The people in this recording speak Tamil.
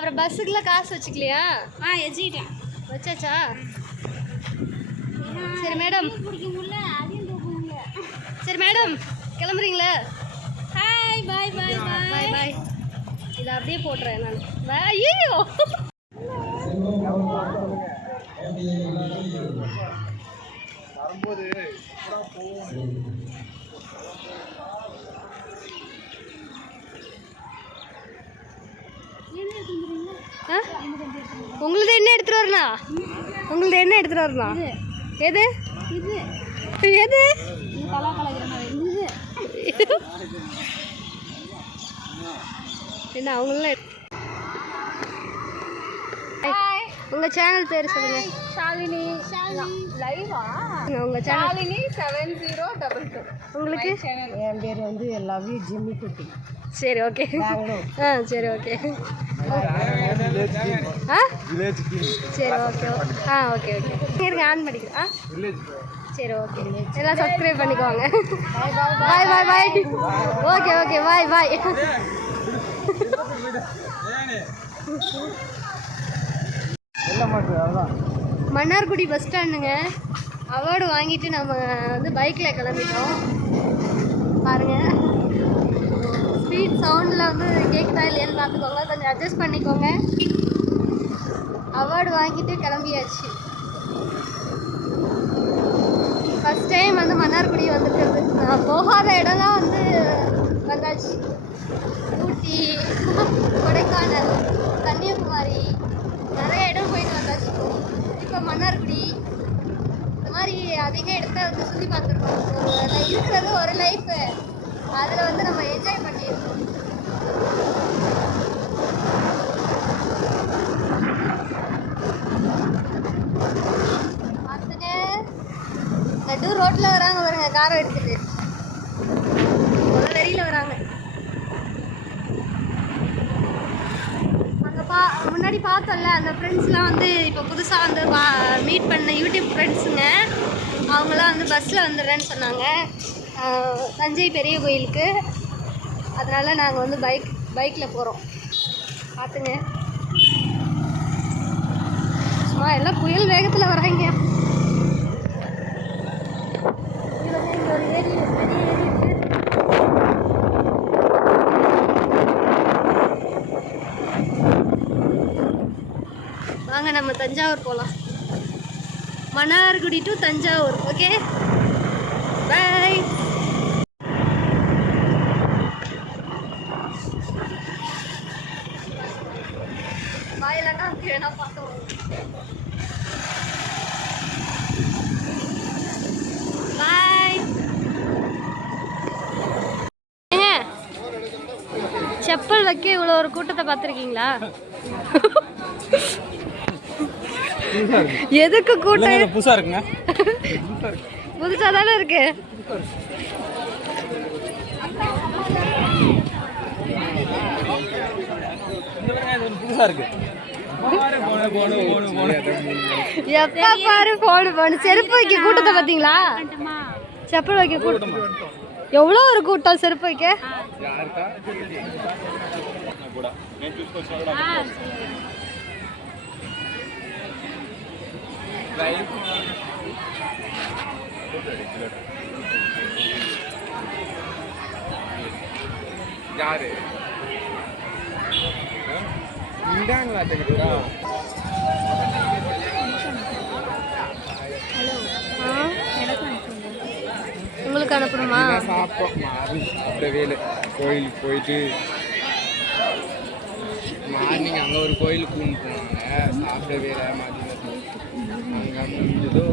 அப்புறம் பஸ்ஸுக்குலாம் காசு வச்சுக்கலையா? வச்சுக்கிட்டேன். வச்சாச்சா? சரி மேடம். பிடிக்க முடியல, அதையும் தூக்க முடியல. சரி மேடம், கிளம்புறீங்களா? ஹாய், பாய் பாய் பாய் பாய். இதை அப்படியே போட்டுறேன் நான். ஐயோ உங்களது என்ன எடுத்துட்டு வரலாம்? உங்களது என்ன எடுத்துட்டு வரலாம்? எது இது எது தலா கலக்கிற மாதிரி இது என்ன அவங்கள? உங்க சேனல் பேர் சொல்லுங்க. ஷாலினி. லைவா? உங்க சேனல் ஷாலினி 7022. உங்களுக்கு? என் பேர் வந்து எல்லாமே ஜிம்மி குட்டி. சரி ஓகே. சரி ஓகே. சரி ஓகே. Okay okay. இருங்க ஆன் பண்ணிக்கிறேன். சரி ஓகே. எல்லாம் சப்ஸ்கிரைப் பண்ணிக்கோங்க. பாய் பாய் பாய். ஓகே ஓகே பாய் பாய். மன்னார்குடி பஸ் ஸ்டாண்டுங்க. அவார்டு வாங்கிட்டு நம்ம வந்து பைக்கில் கிளம்பிட்டோம். பாருங்கள், ஸ்பீட் சவுண்டில் வந்து கேட்குதா இல்லையான்னு பார்த்துக்கோங்க, கொஞ்சம் அட்ஜஸ்ட் பண்ணிக்கோங்க. அவார்டு வாங்கிட்டு கிளம்பியாச்சு. ஃபஸ்ட் டைம் வந்து மன்னார்குடி வந்துருக்குறது. நான் போகாத இடம்லாம் வந்து வந்தாச்சு. ஊட்டி, கொடைக்கானல், கன்னியாகுமரி, நிறைய இடம் போயிட்டு வந்தாச்சு. இப்போ மன்னார்குடி, இந்த மாதிரி அதிக இடத்த வந்து சுற்றி பார்த்துருக்கோம். இருக்கிறது ஒரு லைஃபு, அதில் வந்து நம்ம என்ஜாய் பண்ணியிருக்கோம். பார்த்துங்க, நடு ரோட்டில் வராங்க பாருங்க, காரை எடுத்துட்டு ஒரு வெறியில் வராங்க. முன்னாடி பார்த்தோம்ல அந்த ஃப்ரெண்ட்ஸ்லாம் வந்து இப்போ புதுசாக வந்து மீட் பண்ண யூடியூப் ஃப்ரெண்ட்ஸுங்க. அவங்களாம் வந்து பஸ்ஸில் வந்துடுறேன்னு சொன்னாங்க தஞ்சை பெரிய கோயிலுக்கு. அதனால் நாங்கள் வந்து பைக்கில் போகிறோம். பார்த்துங்க, சும்மா எல்லாம் புயல் வேகத்தில் வராங்க. ஒரு ஏரி, பெரிய ஏரி இருக்குது. வாங்க நம்ம தஞ்சாவூர் போகலாம். Mannargudi to Thanjavur. Okay bye. வாயெல்லாம் காமிக்க வேணா, பார்த்தோம். பாய். செப்பல் வைக்க இவ்வளோ ஒரு கூட்டத்தை பார்த்துருக்கீங்களா? எதுக்கு கூட்டம்? புதுசா இருக்குங்க. புதுசா தானே இருக்கு. புதுசா இருக்கு. எப்ப பாரு போடு. செருப்பு வைக்க கூட்டத்தை பார்த்தீங்களா? செப்பல் வைக்க கூட்டம் எவ்வளோ ஒரு கூட்டம். செருப்பு வைக்க யாரு இந்தாங்களா? உங்களுக்கு அனுப்பணுமா? சாப்பிட்டோம் அப்படியே வேலை கோயிலுக்கு போயிட்டு மார்னிங் அங்கே ஒரு கோயிலுக்கு கூண்டு போனாங்க. சாப்பிட வேலை மதியம் அங்கே முடிஞ்சதோ